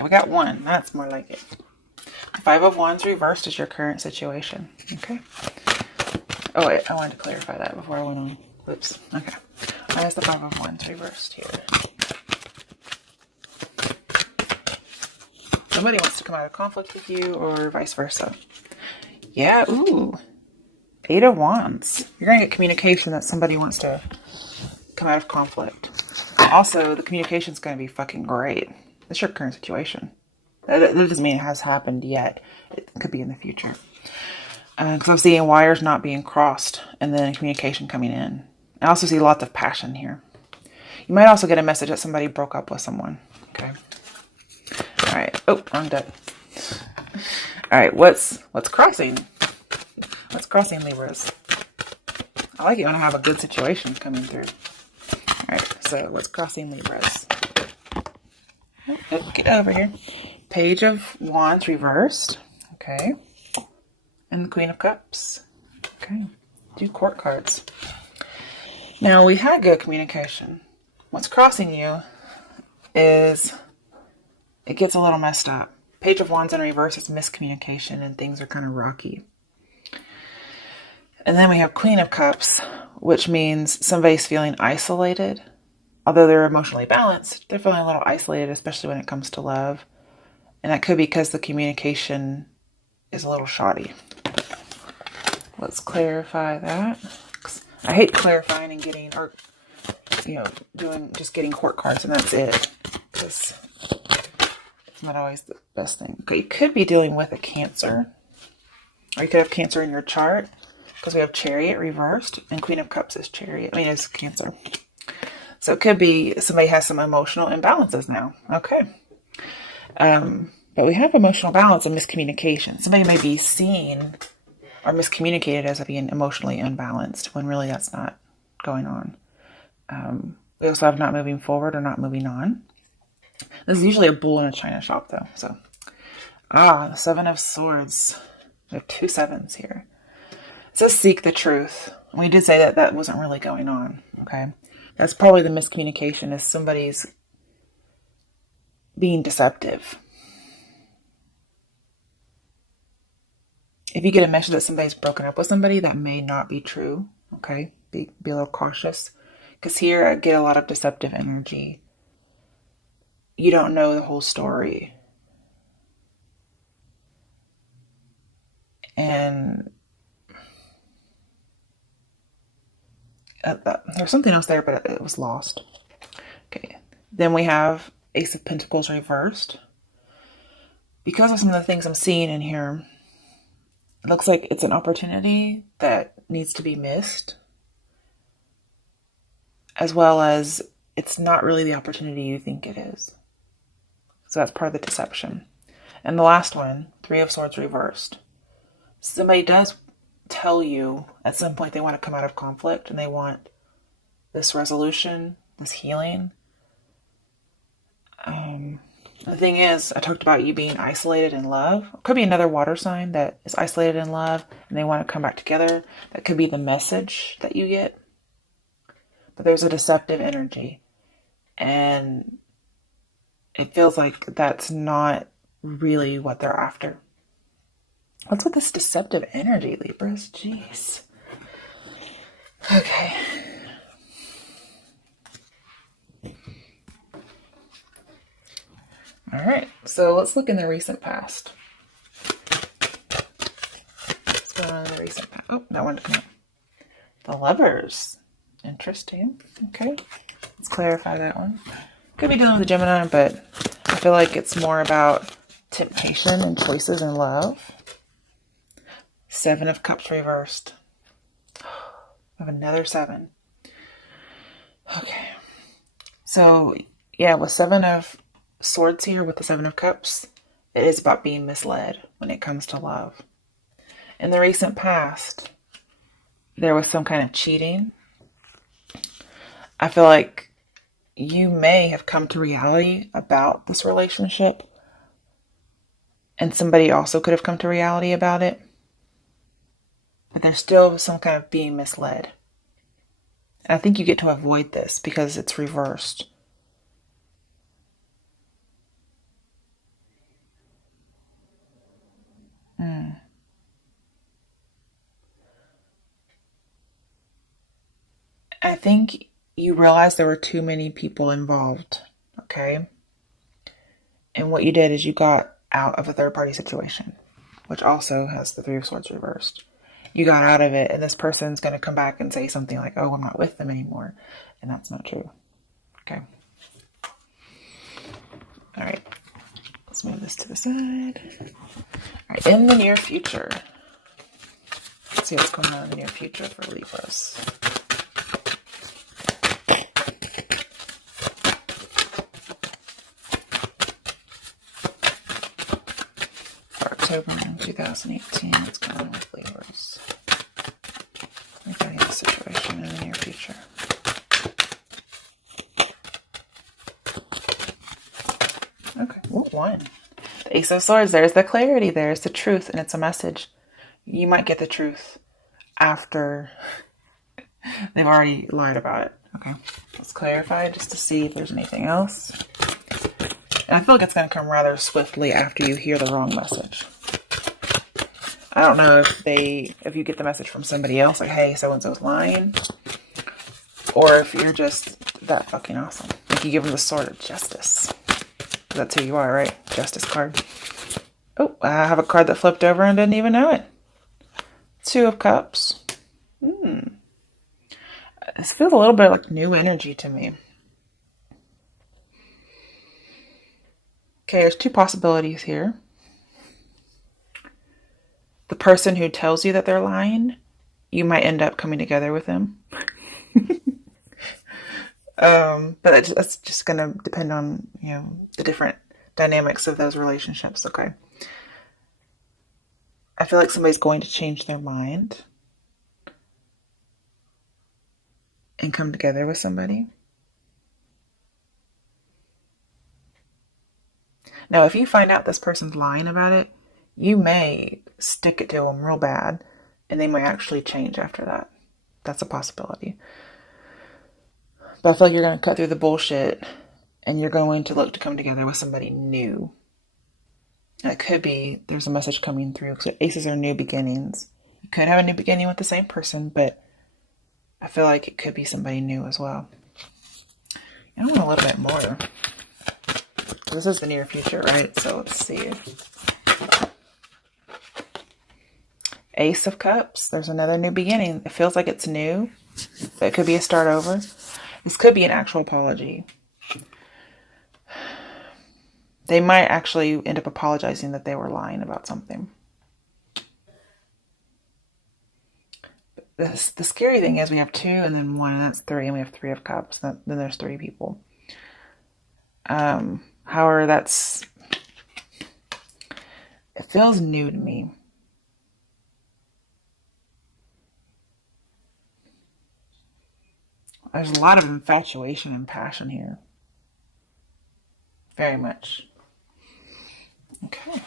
Okay, we got 1. That's more like it. 5 of Wands reversed is your current situation. Okay. Oh, wait. I wanted to clarify that before I went on. Whoops. Okay. Why is the 5 of Wands reversed here? Somebody wants to come out of conflict with you or vice versa. Yeah. Ooh. 8 of Wands. You're going to get communication that somebody wants to come out of conflict. Also, the communication is going to be fucking great. That's your current situation. That doesn't mean it has happened yet. It could be in the future. Because I'm seeing wires not being crossed and then communication coming in. I also see lots of passion here. You might also get a message that somebody broke up with someone. Okay. All right. Oh, wrong deck. All right. What's crossing? What's crossing, Libras? I like it when I have a good situation coming through. All right. So what's crossing, Libras? Oh, get over here. Page of Wands reversed. Okay. And the Queen of Cups. Okay. 2 court cards. Now, we had good communication. What's crossing you is it gets a little messed up. Page of Wands in reverse is miscommunication and things are kind of rocky. And then we have Queen of Cups, which means somebody's feeling isolated. Although they're emotionally balanced, they're feeling a little isolated, especially when it comes to love. And that could be because the communication is a little shoddy. Let's clarify that. I hate clarifying and getting, or, just getting court cards and that's it. Because it's not always the best thing. Okay, you could be dealing with a Cancer. Or you could have Cancer in your chart. Because we have Chariot reversed. And Queen of Cups is Chariot. Is Cancer. So it could be somebody has some emotional imbalances now. Okay. But we have emotional balance and miscommunication. Somebody may be seen or miscommunicated as being emotionally unbalanced when really that's not going on. We also have not moving forward or not moving on. This is usually a bull in a china shop though. So, the 7 of Swords. We have 2 7s here. It says seek the truth. We did say that wasn't really going on. Okay. That's probably the miscommunication is somebody's being deceptive. If you get a message that somebody's broken up with somebody, that may not be true. Okay. Be a little cautious. Because here I get a lot of deceptive energy. You don't know the whole story. And there's something else there, but it was lost. Okay. Then we have Ace of Pentacles reversed. Because of some of the things I'm seeing in here, it looks like it's an opportunity that needs to be missed. As well as it's not really the opportunity you think it is. So that's part of the deception. And the last one, 3 of Swords reversed. Somebody does tell you at some point they want to come out of conflict and they want this resolution, this healing. The thing is, I talked about you being isolated in love. It could be another water sign that is isolated in love and they want to come back together. That could be the message that you get. But there's a deceptive energy. And it feels like that's not really what they're after. What's with this deceptive energy, Libras? Jeez. Okay. All right. So let's look in the recent past. What's going on in the recent past? Oh, that one didn't come out. The Lovers. Interesting. Okay. Let's clarify that one. Could be dealing with a Gemini, but I feel like it's more about temptation and choices in love. 7 of Cups reversed. I have another 7. Okay. So, yeah, with 7 of Swords here, with the 7 of Cups, it is about being misled when it comes to love. In the recent past, there was some kind of cheating. I feel like you may have come to reality about this relationship, and somebody also could have come to reality about it. But there's still some kind of being misled. And I think you get to avoid this because it's reversed. I think you realized there were too many people involved, okay? And what you did is you got out of a third party situation, which also has the Three of Swords reversed. You got out of it, and this person's going to come back and say something like, oh, I'm not with them anymore. And that's not true. Okay. All right. Let's move this to the side. All right. In the near future. Let's see what's going on in the near future for Libras. For October 2018, what's going on with Libras? Regarding the situation in the near future. Okay, what one? The Ace of Swords, there's the clarity, there's the truth, and it's a message. You might get the truth after they've already lied about it. Okay, let's clarify just to see if there's anything else. And I feel like it's going to come rather swiftly after you hear the wrong message. I don't know if you get the message from somebody else, like, hey, so-and-so's lying, or if you're just that fucking awesome. Like you give them the Sword of Justice. That's who you are, right? Justice card. Oh, I have a card that flipped over and didn't even know it. Two of Cups. This feels a little bit like new energy to me. Okay, there's two possibilities here. The person who tells you that they're lying, you might end up coming together with them. But that's just going to depend on, the different dynamics of those relationships, okay? I feel like somebody's going to change their mind and come together with somebody. Now, if you find out this person's lying about it, you may stick it to them real bad, and they might actually change after that. That's a possibility. But I feel like you're going to cut through the bullshit, and you're going to look to come together with somebody new. It could be there's a message coming through, because aces are new beginnings. You could have a new beginning with the same person, but I feel like it could be somebody new as well. I want a little bit more. This is the near future, right? So let's see. Ace of Cups. There's another new beginning. It feels like it's new, but it could be a start over. This could be an actual apology. They might actually end up apologizing that they were lying about something. The scary thing is we have two and then one, and that's three, and we have Three of Cups. Then there's three people. However, it feels new to me. There's a lot of infatuation and passion here. Very much. Okay.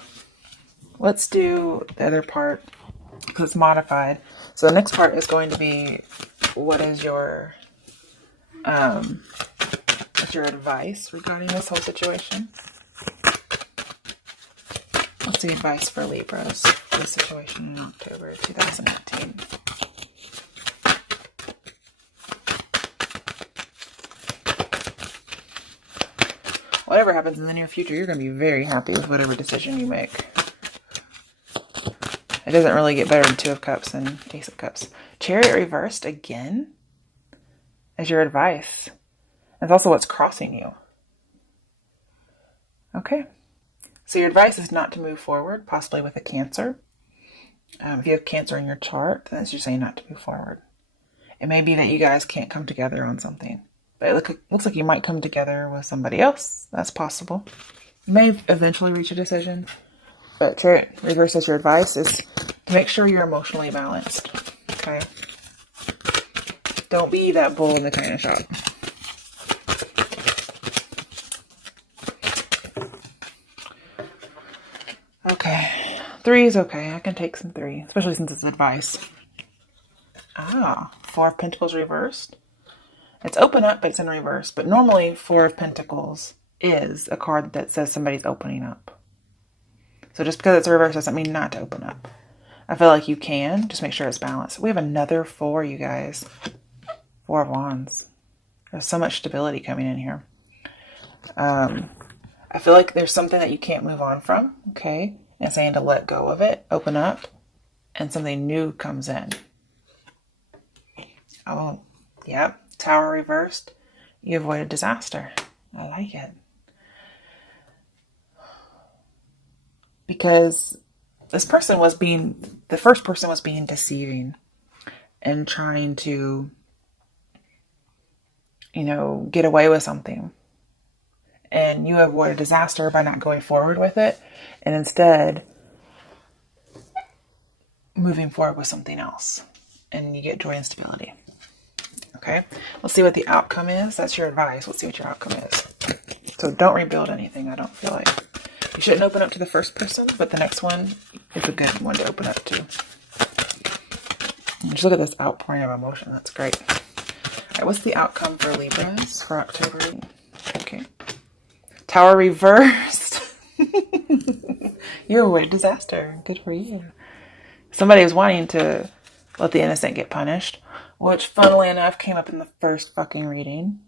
Let's do the other part because it's modified. So the next part is going to be what is your what's your advice regarding this whole situation? What's the advice for Libras for the situation in October 2018? Whatever happens in the near future, you're going to be very happy with whatever decision you make. It doesn't really get better than Two of Cups and Ace of Cups. Chariot reversed again as your advice. That's also what's crossing you. Okay. So your advice is not to move forward, possibly with a Cancer. If you have Cancer in your chart, then it's just saying not to move forward. It may be that you guys can't come together on something. But it looks like you might come together with somebody else. That's possible. You may eventually reach a decision. But Chariot reverse as your advice is to make sure you're emotionally balanced. Okay? Don't be that bull in the china shop. Okay. 3 is okay. I can take some 3, especially since it's advice. Four of Pentacles reversed. It's open up, but it's in reverse. But normally, Four of Pentacles is a card that says somebody's opening up. So just because it's reversed doesn't mean not to open up. I feel like you can. Just make sure it's balanced. We have another 4, you guys. 4 of Wands. There's so much stability coming in here. I feel like there's something that you can't move on from, okay? And saying to let go of it, open up, and something new comes in. Oh, yep. Tower reversed. You avoided disaster. I like it. Because this person was the first person was being deceiving and trying to, get away with something. And you avoid a disaster by not going forward with it and instead moving forward with something else. And you get joy and stability. Okay, let's see what the outcome is. That's your advice. Let's see what your outcome is. So don't rebuild anything, I don't feel like. You shouldn't open up to the first person, but the next one is a good one to open up to. Just look at this outpouring of emotion. That's great. All right, what's the outcome for Libras for October? Okay. Tower reversed. You avoided disaster. Good for you. Somebody is wanting to let the innocent get punished, which funnily enough came up in the first fucking reading.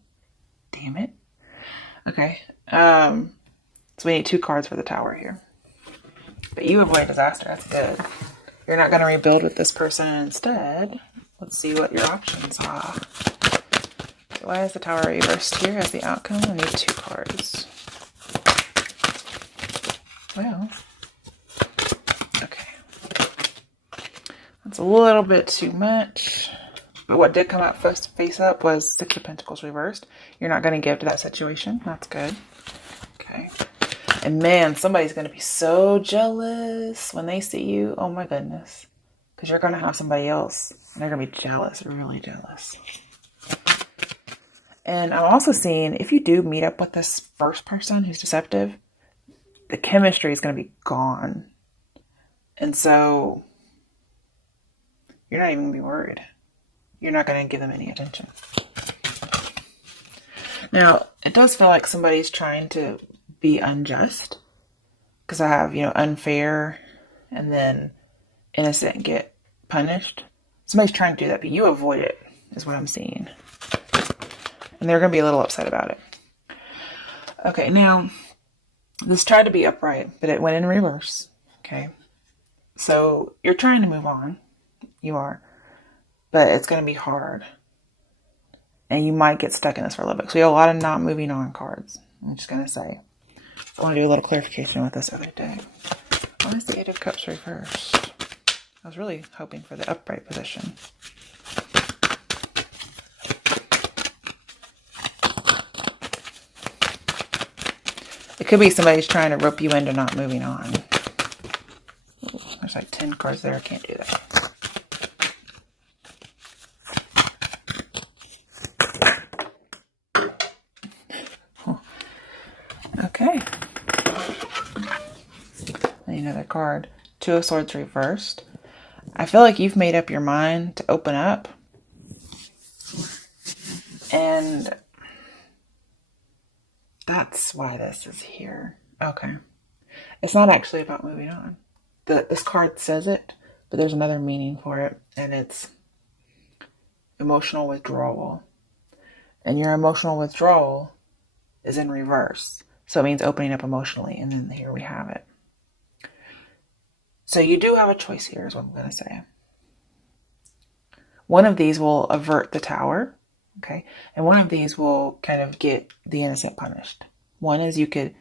Damn it. Okay. So we need 2 cards for the Tower here. But you avoid disaster. That's good. You're not going to rebuild with this person. Instead, let's see what your options are. Why is the Tower reversed here as the outcome? I need 2 cards. Well, okay. That's a little bit too much. But what did come out face up was 6 of Pentacles reversed. You're not going to give to that situation. That's good. Okay. And man, somebody's going to be so jealous when they see you. Oh my goodness. Because you're going to have somebody else. And they're going to be jealous, really jealous. And I'm also seeing, if you do meet up with this first person who's deceptive, the chemistry is going to be gone. And so, you're not even going to be worried. You're not going to give them any attention. Now, it does feel like somebody's trying to be unjust. Because I have, unfair and then innocent get punished. Somebody's trying to do that, but you avoid it, is what I'm seeing. And they're going to be a little upset about it. Okay, now, this tried to be upright, but it went in reverse. Okay. So, you're trying to move on. You are. But it's going to be hard. And you might get stuck in this for a little bit. So, we have a lot of not moving on cards. I'm just going to say. I want to do a little clarification with this other day. Why is the 8 of Cups reversed? I was really hoping for the upright position. It could be somebody's trying to rope you into not moving on. Ooh, there's like 10 cards there. I can't do that. Okay. Another card. 2 of Swords reversed. I feel like you've made up your mind to open up. And that's why this is here. Okay. It's not actually about moving on. This card says it, but there's another meaning for it. And it's emotional withdrawal. And your emotional withdrawal is in reverse. So it means opening up emotionally. And then here we have it. So you do have a choice here, is what I'm going to say. One of these will avert the Tower, okay? And one of these will kind of get the innocent punished. One is you could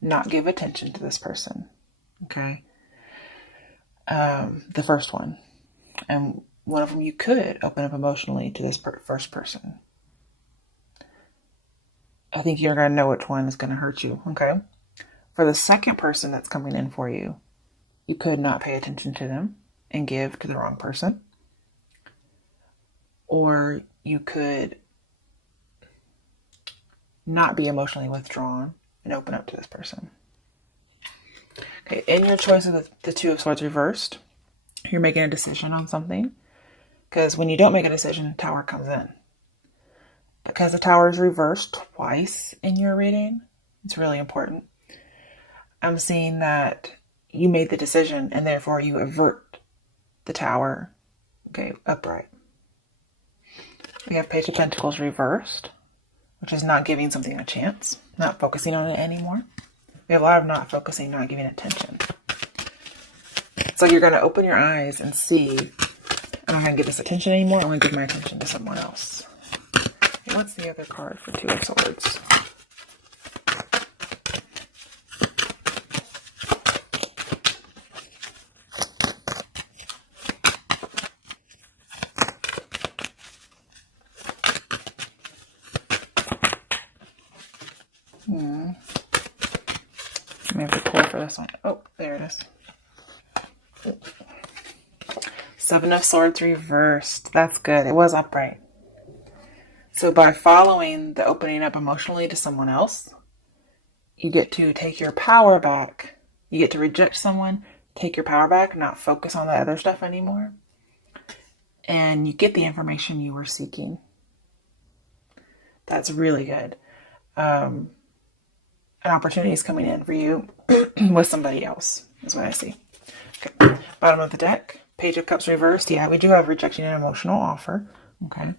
not give attention to this person, okay? The first one. And one of them you could open up emotionally to this first person. I think you're going to know which one is going to hurt you, okay? For the second person that's coming in for you, you could not pay attention to them and give to the wrong person. Or you could not be emotionally withdrawn and open up to this person. Okay, in your choice of the 2 of Swords reversed, you're making a decision on something. Because when you don't make a decision, Tower comes in. Because the Tower is reversed twice in your reading, it's really important. I'm seeing that you made the decision and therefore you avert the Tower. Okay, upright. We have Page of Pentacles reversed, which is not giving something a chance, not focusing on it anymore. We have a lot of not focusing, not giving attention. So you're going to open your eyes and see, I'm not going to give this attention anymore. I'm going to give my attention to someone else. Okay, what's the other card for Two of Swords? I have to pull for this one. Oh, there it is. Seven of Swords reversed. That's good. It was upright. So by following the opening up emotionally to someone else, you get to take your power back. You get to reject someone, take your power back, not focus on the other stuff anymore. And you get the information you were seeking. That's really good. An opportunity is coming in for you with somebody else, is what I see. Okay. Bottom of the deck, Page of Cups reversed. Yeah, we do have rejecting an emotional offer. Okay.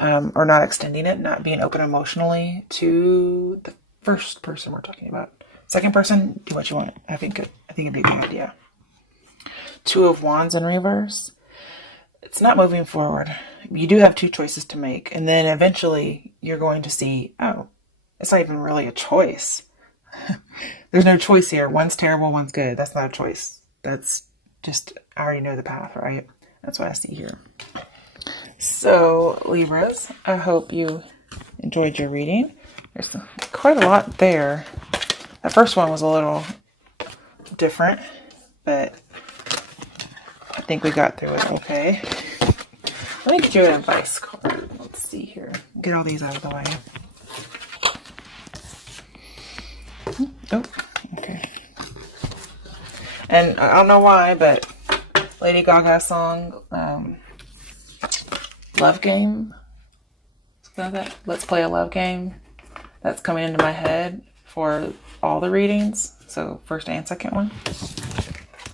Or not extending it, not being open emotionally to the first person we're talking about. Second person, do what you want. I think it'd be a good idea. Two of Wands in reverse. It's not moving forward. You do have two choices to make. And then eventually you're going to see, oh, it's not even really a choice. There's no choice here. One's terrible, one's good. That's not a choice. That's just, I already know the path, right? That's what I see here. So, Libras, I hope you enjoyed your reading. There's quite a lot there. That first one was a little different, but I think we got through it okay. Let me get you an advice card. Let's see here. Get all these out of the way. Oh, okay. And I don't know why, but Lady Gaga's song, Love Game, Let's Play a Love Game, that's coming into my head for all the readings, so first and second one.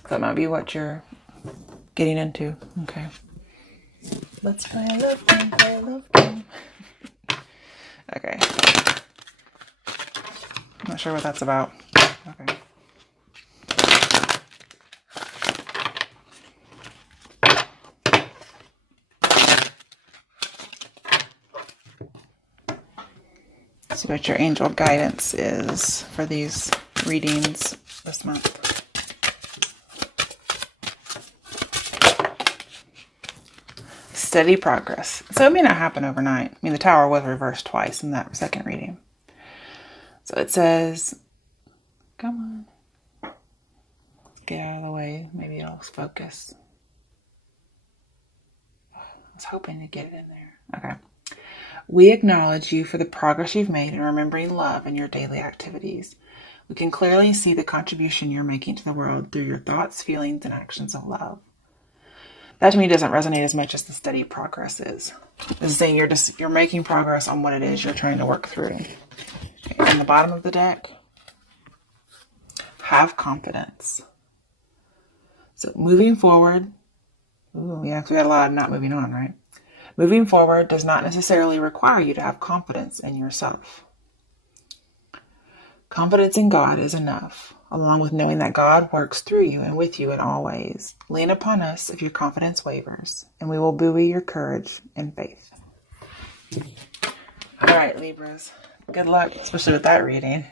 That might be what you're getting into. Okay. Let's play a love game, play a love game. Okay. I'm not sure what that's about. Okay. See what your angel guidance is for these readings this month. Steady progress. So it may not happen overnight. I mean, the Tower was reversed twice in that second reading. So it says, come on. Get out of the way. Maybe it'll focus. I was hoping to get it in there. Okay. We acknowledge you for the progress you've made in remembering love in your daily activities. We can clearly see the contribution you're making to the world through your thoughts, feelings, and actions of love. That to me doesn't resonate as much as the steady progress is. This is saying you're making progress on what it is you're trying to work through. Okay, on the bottom of the deck, have confidence. So moving forward, ooh, yeah, we had a lot of not moving on, right? Moving forward does not necessarily require you to have confidence in yourself. Confidence in God is enough, along with knowing that God works through you and with you in all ways. Lean upon us if your confidence wavers, and we will buoy your courage and faith. All right, Libras. Good luck, especially with that reading.